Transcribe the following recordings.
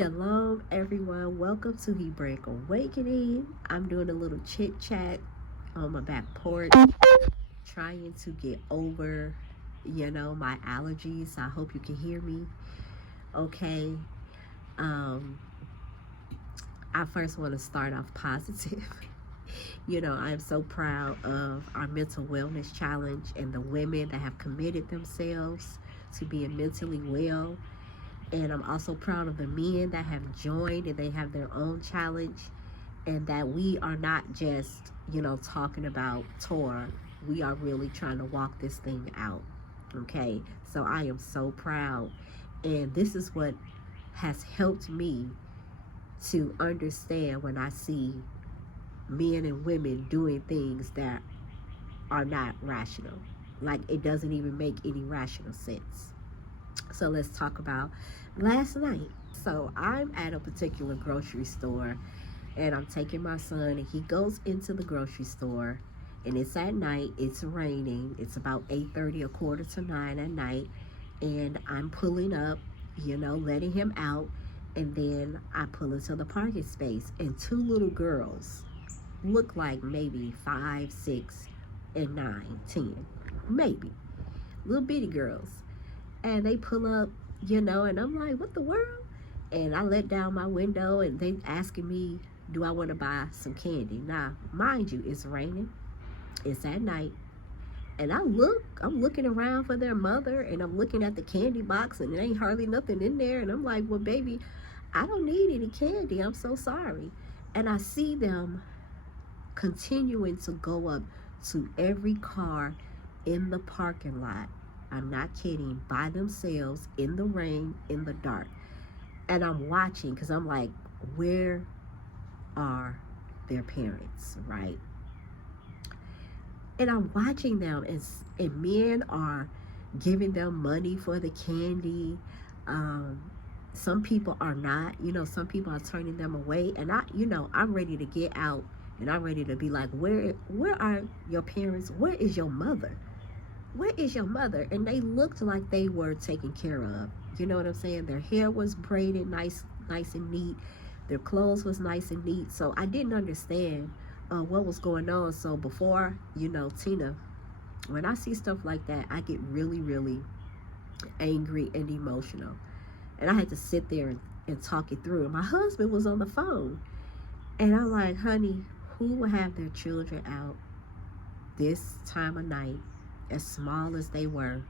Shalom, everyone. Welcome to Hebraic Awakening. I'm doing a little chit chat on my back porch, trying to get over, my allergies. I hope you can hear me. Okay. Um, I first want to start off positive. I am so proud of our mental wellness challenge and the women that have committed themselves to being mentally well. And I'm also proud of the men that have joined and they have their own challenge, and that we are not just, talking about Torah. We are really trying to walk this thing out. Okay. So I am so proud. And this is what has helped me to understand when I see men and women doing things that are not rational. Like, it doesn't even make any rational sense. So let's talk about last night. So I'm at a particular grocery store and I'm taking my son, and he goes into the grocery store, and it's at night, it's raining, it's about 8:30, a quarter to 9 at night, and I'm pulling up, letting him out, and then I pull into the parking space, and two little girls look like maybe 5, 6, and 9, 10, maybe, little bitty girls, and they pull up, and I'm like, what the world? And I let down my window, and they asking me, do I want to buy some candy? Now, mind you, it's raining, it's at night, and I'm looking around for their mother, and I'm looking at the candy box, and there ain't hardly nothing in there, and I'm like, well, baby, I don't need any candy, I'm so sorry. And I see them continuing to go up to every car in the parking lot. I'm not kidding, by themselves, in the rain, in the dark. And I'm watching, because I'm like, where are their parents, right? And I'm watching them, and men are giving them money for the candy. Some people are not, some people are turning them away. And I'm ready to get out, and I'm ready to be like, where are your parents? Where is your mother? Where is your mother? And they looked like they were taken care of. You know what I'm saying? Their hair was braided nice and neat. Their clothes was nice and neat. So I didn't understand what was going on. So before, Tina, when I see stuff like that, I get really, really angry and emotional. And I had to sit there and talk it through. And my husband was on the phone. And I'm like, honey, who will have their children out this time of night, as small as they were,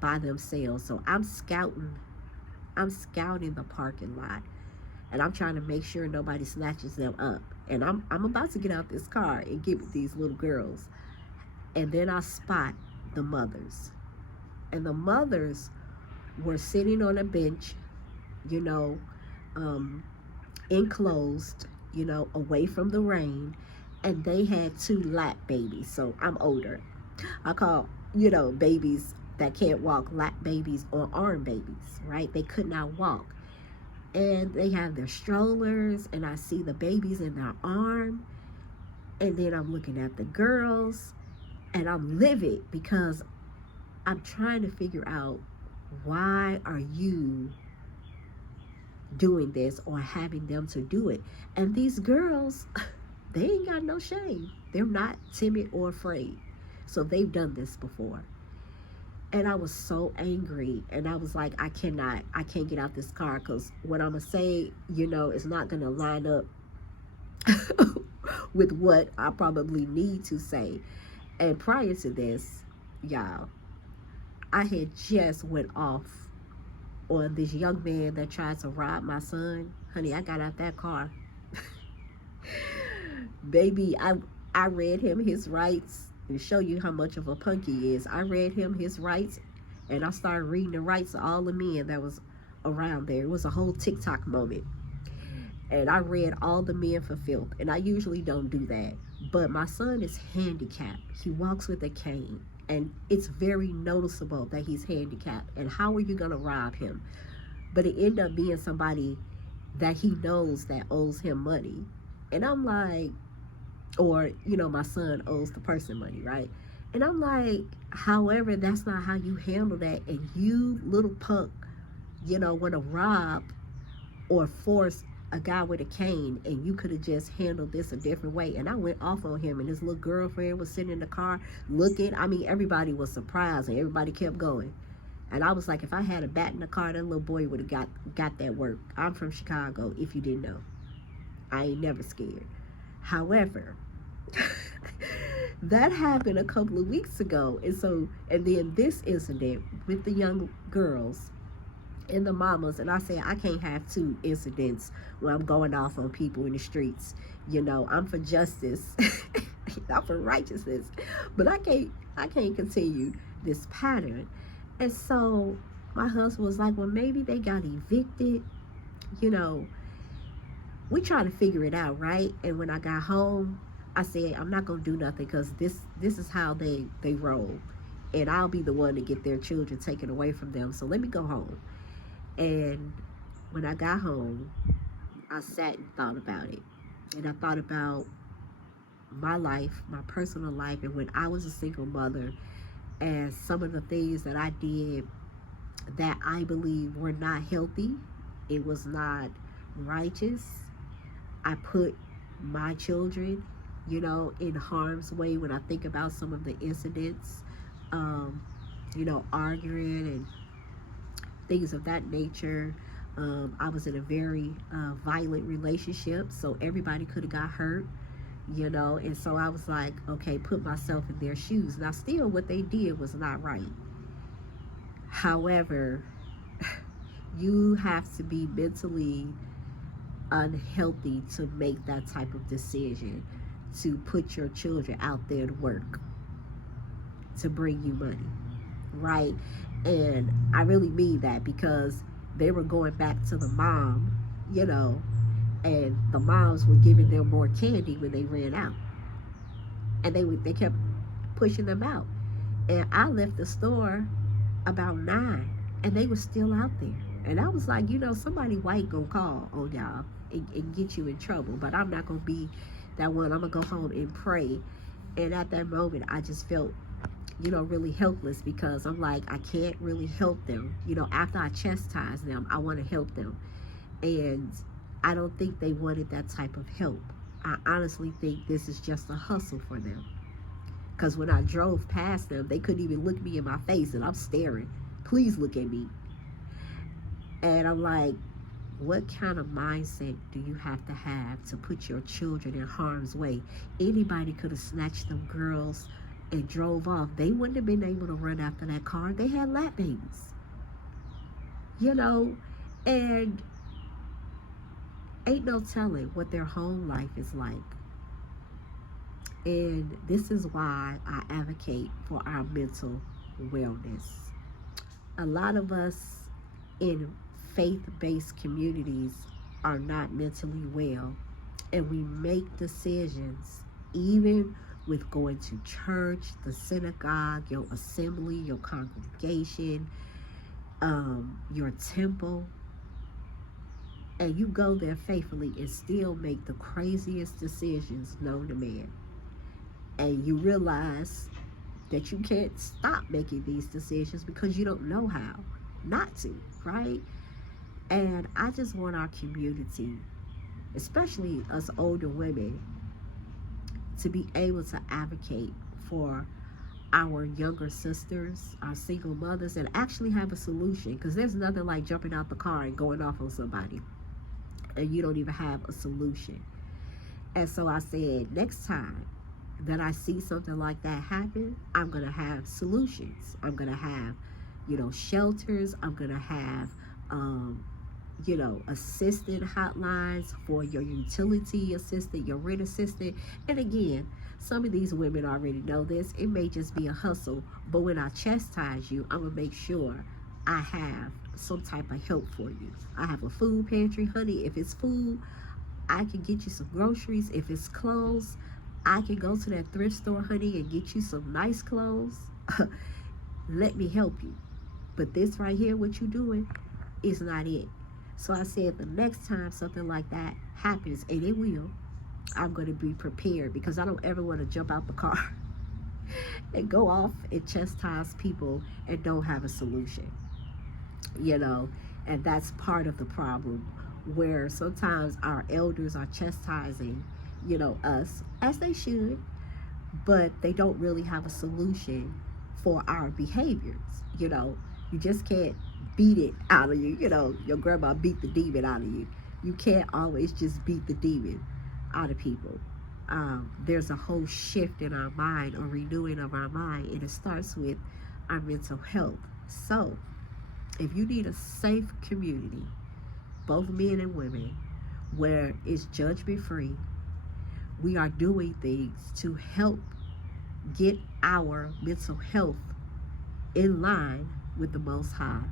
by themselves? So I'm scouting the parking lot, and I'm trying to make sure nobody snatches them up. And I'm about to get out this car and get with these little girls, and then I spot the mothers, and the mothers were sitting on a bench, enclosed, away from the rain, and they had two lap babies. So I'm older. I call, babies that can't walk lap babies or arm babies, right? They could not walk. And they have their strollers, and I see the babies in their arm. And then I'm looking at the girls, and I'm livid, because I'm trying to figure out, why are you doing this or having them to do it? And these girls, they ain't got no shame. They're not timid or afraid. So they've done this before. And I was so angry, and I was like, I can't get out this car, because what I'm going to say, is not going to line up with what I probably need to say. And prior to this, y'all, I had just went off on this young man that tried to rob my son. Honey, I got out that car. Baby, I read him his rights, and show you how much of a punk he is. I read him his rights, and I started reading the rights of all the men that was around there. It was a whole TikTok moment. And I read all the men for filth, and I usually don't do that. But my son is handicapped. He walks with a cane, and it's very noticeable that he's handicapped. And how are you going to rob him? But it ended up being somebody that he knows that owes him money. And I'm like, or, my son owes the person money, right? And I'm like, however, that's not how you handle that. And you, little punk, want to rob or force a guy with a cane, and you could have just handled this a different way. And I went off on him, and his little girlfriend was sitting in the car looking. I mean, everybody was surprised, and everybody kept going. And I was like, if I had a bat in the car, that little boy would have got that work. I'm from Chicago, if you didn't know. I ain't never scared. However, that happened a couple of weeks ago. And then this incident with the young girls and the mamas, and I said, I can't have two incidents where I'm going off on people in the streets. You know, I'm for justice. I'm for righteousness. But I can't continue this pattern. And so my husband was like, well, maybe they got evicted. You know, we trying to figure it out, right? And when I got home, I said, I'm not going to do nothing, because this is how they roll. And I'll be the one to get their children taken away from them. So let me go home. And when I got home, I sat and thought about it. And I thought about my life, my personal life, and when I was a single mother, and some of the things that I did that I believe were not healthy. It was not righteous. I put my children, you know, in harm's way when I think about some of the incidents, you know, arguing and things of that nature. I was in a very violent relationship, so everybody could have got hurt, you know. And so I was like, okay, put myself in their shoes. Now, still, what they did was not right. However, you have to be mentally unhealthy to make that type of decision, to put your children out there to work, to bring you money, right? And I really mean that, because they were going back to the mom, you know, and the moms were giving them more candy when they ran out, and they kept pushing them out. And I left the store about 9, and they were still out there. And I was like, you know, somebody white gonna call on y'all and get you in trouble, but I'm not gonna be that one. I'm gonna go home and pray. And at that moment, I just felt, you know, really helpless, because I'm like, I can't really help them. You know, after I chastise them, I want to help them. And I don't think they wanted that type of help. I honestly think this is just a hustle for them. Because when I drove past them, they couldn't even look me in my face, and I'm staring. Please look at me. And I'm like, what kind of mindset do you have to put your children in harm's way? Anybody could have snatched them girls and drove off. They wouldn't have been able to run after that car. They had lap babies, you know. And ain't no telling what their home life is like. And this is why I advocate for our mental wellness. A lot of us in faith-based communities are not mentally well, and we make decisions, even with going to church, the synagogue, your assembly, your congregation, your temple, and you go there faithfully and still make the craziest decisions known to man. And you realize that you can't stop making these decisions because you don't know how not to, right? And I just want our community, especially us older women, to be able to advocate for our younger sisters, our single mothers, and actually have a solution. Because there's nothing like jumping out the car and going off on somebody and you don't even have a solution. And so I said, next time that I see something like that happen, I'm going to have solutions. I'm going to have, you know, shelters. I'm going to have, you know, assistant hotlines for your utility assistant, your rent assistant. And again, some of these women already know this. It may just be a hustle, but when I chastise you, I'm going to make sure I have some type of help for you. I have a food pantry, honey. If it's food, I can get you some groceries. If it's clothes, I can go to that thrift store, honey, and get you some nice clothes. Let me help you. But this right here, what you're doing, is not it. So I said, the next time something like that happens, and it will, I'm going to be prepared, because I don't ever want to jump out the car and go off and chastise people and don't have a solution, you know. And that's part of the problem where sometimes our elders are chastising, us, as they should, but they don't really have a solution for our behaviors. You just can't beat it out of you. Your grandma beat the demon out of you. You can't always just beat the demon out of people. There's a whole shift in our mind, or renewing of our mind, and it starts with our mental health. So, if you need a safe community, both men and women, where it's judgment free, we are doing things to help get our mental health in line with the Most High.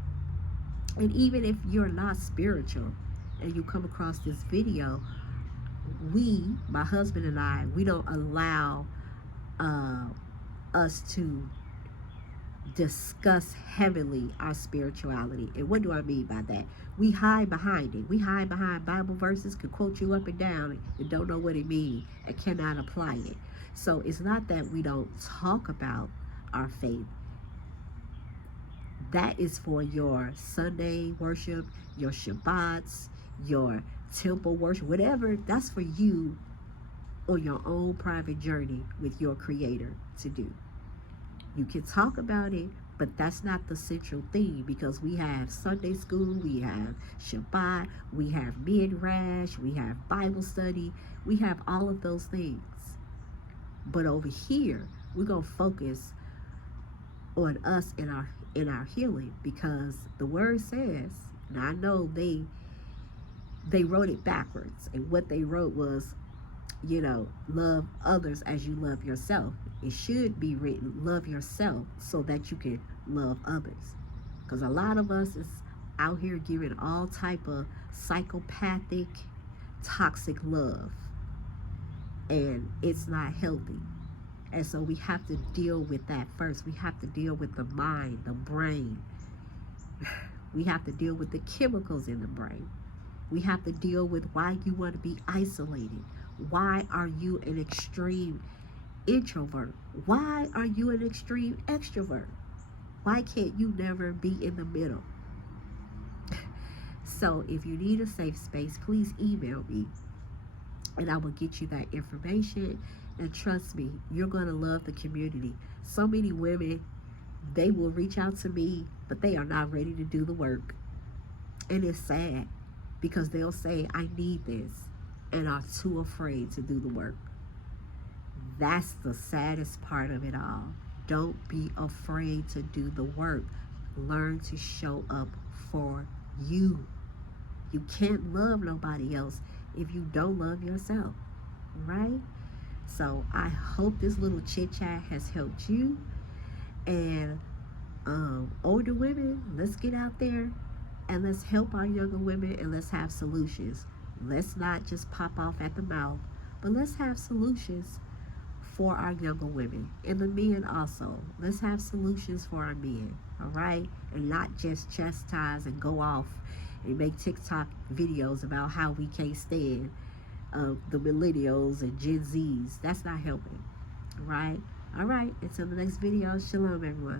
And even if you're not spiritual and you come across this video, my husband and I, we don't allow us to discuss heavily our spirituality. And what do I mean by that? We hide behind it. We hide behind Bible verses, can quote you up and down, and don't know what it means and cannot apply it. So it's not that we don't talk about our faith. That is for your Sunday worship, your Shabbats, your temple worship, whatever. That's for you on your own private journey with your Creator to do. You can talk about it, but that's not the central thing, because we have Sunday school, we have Shabbat, we have Midrash, we have Bible study, we have all of those things. But over here, we're going to focus on us in our healing, because the word says, and I know they wrote it backwards, and what they wrote was, love others as you love yourself. It should be written, love yourself so that you can love others. Because a lot of us is out here giving all type of psychopathic, toxic love. And it's not healthy. And so we have to deal with that first. We have to deal with the mind, the brain. We have to deal with the chemicals in the brain. We have to deal with why you want to be isolated. Why are you an extreme introvert? Why are you an extreme extrovert? Why can't you never be in the middle? So if you need a safe space, please email me and I will get you that information. And trust me, you're going to love the community. So many women, they will reach out to me, but they are not ready to do the work. And it's sad, because they'll say, I need this, and are too afraid to do the work. That's the saddest part of it all. Don't be afraid to do the work. Learn to show up for you. You can't love nobody else if you don't love yourself, right? So I hope this little chit chat has helped you. And older women, let's get out there and let's help our younger women, and let's have solutions. Let's not just pop off at the mouth, but let's have solutions for our younger women, and the men also. Let's have solutions for our men, all right? And not just chastise and go off and make TikTok videos about how we can't stand the millennials and Gen Zs. That's not helping, right? All right, until the next video, shalom everyone.